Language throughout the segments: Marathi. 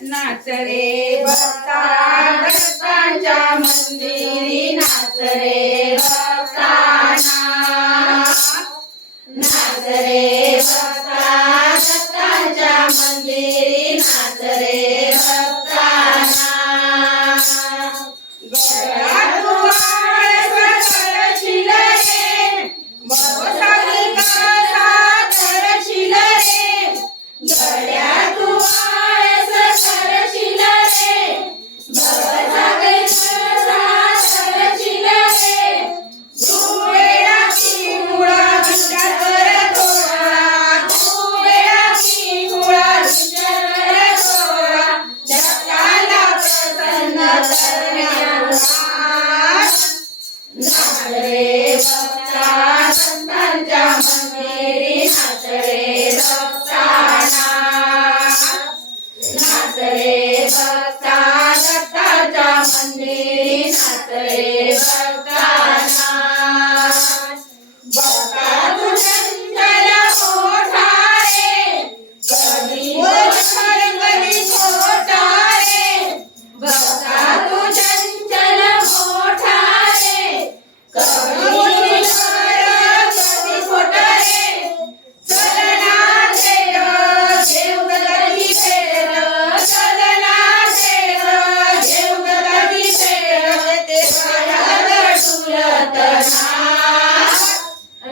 नाच रे भक्ता दत्ताच्या मंदिरी नाच रे भक्ताना नाच रे भक्ता दत्ताच्या मंदिरी नाच रे भक्ताना गळ्यात वाळस करशील रे भवसागरी कसा करशील रे गळ्यात वाळस करशील रे भवसागरी कसा करशील रे धुवेळा की मुळा विचार कर थोडा धुवेळा की मुळा विचार कर थोडा जगाला प्रसन्न करण्याचा नाच रे भक्ता संतांच्या मंदिरी नाच रे भक्ताना नाच रे भक्ता दत्ताच्या मंदिरी नाच रे भक्ताना भक्ता तू चंचल मोठा रे कधी मोठा कधी छोटा रे भक्ता तू चंचल मोठा रे कधी मोठा कधी छोटा रे चलना देव देव कधी फेर चलना देव देव कधी फेर ते पायावर डुलतना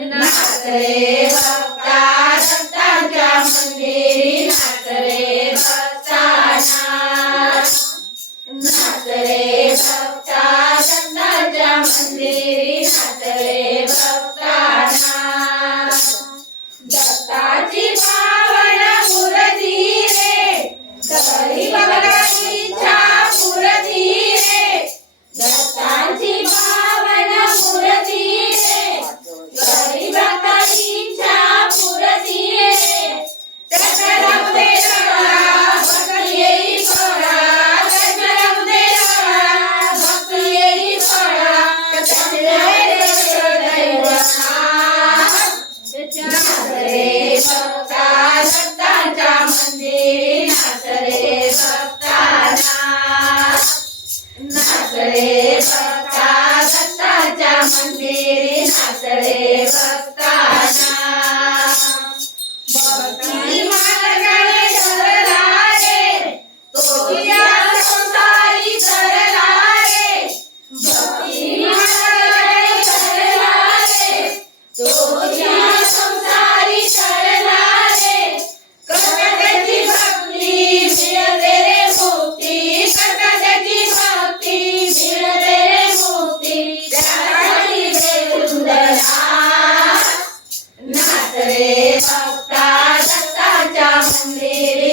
नाच रे भक्ता दत्ताच्या मंदिरी नाच रे भक्ताना नाच रे भक्ता दत्ताच्या मंदिरी नाच रे भक्ताना दत्ताची पावन मूर्ती रे तरी बघायची इच्छा पुरती रे दत्ताची पावन मूर्ती रे तरी बघायची इच्छा पुरती रे त्याच्या रंगे डोळा भक्ती येई डोळा त्याच्या रंगे डोळा भक्ती येई डोळा त्याच्या दैवता नाच रे भक्ता दत्ताच्या मंदिरी नाच रे भक्ताना नाच रे भक्ता दत्ताच्या मंदिरी नाच रे भक्ताना भक्ती मार्गाने धरला रे तो या संसारी तरला रे भक्ती मार्गाने धरला रे तो या संसारी तरला रे कर्कटाची भक्ती मिळते रे मुक्ती कर्कटाची भक्ती मिळते रे मुक्ती त्यासाठी वेलुंडला नाच रे भक्ता दत्ताच्या मंदिरी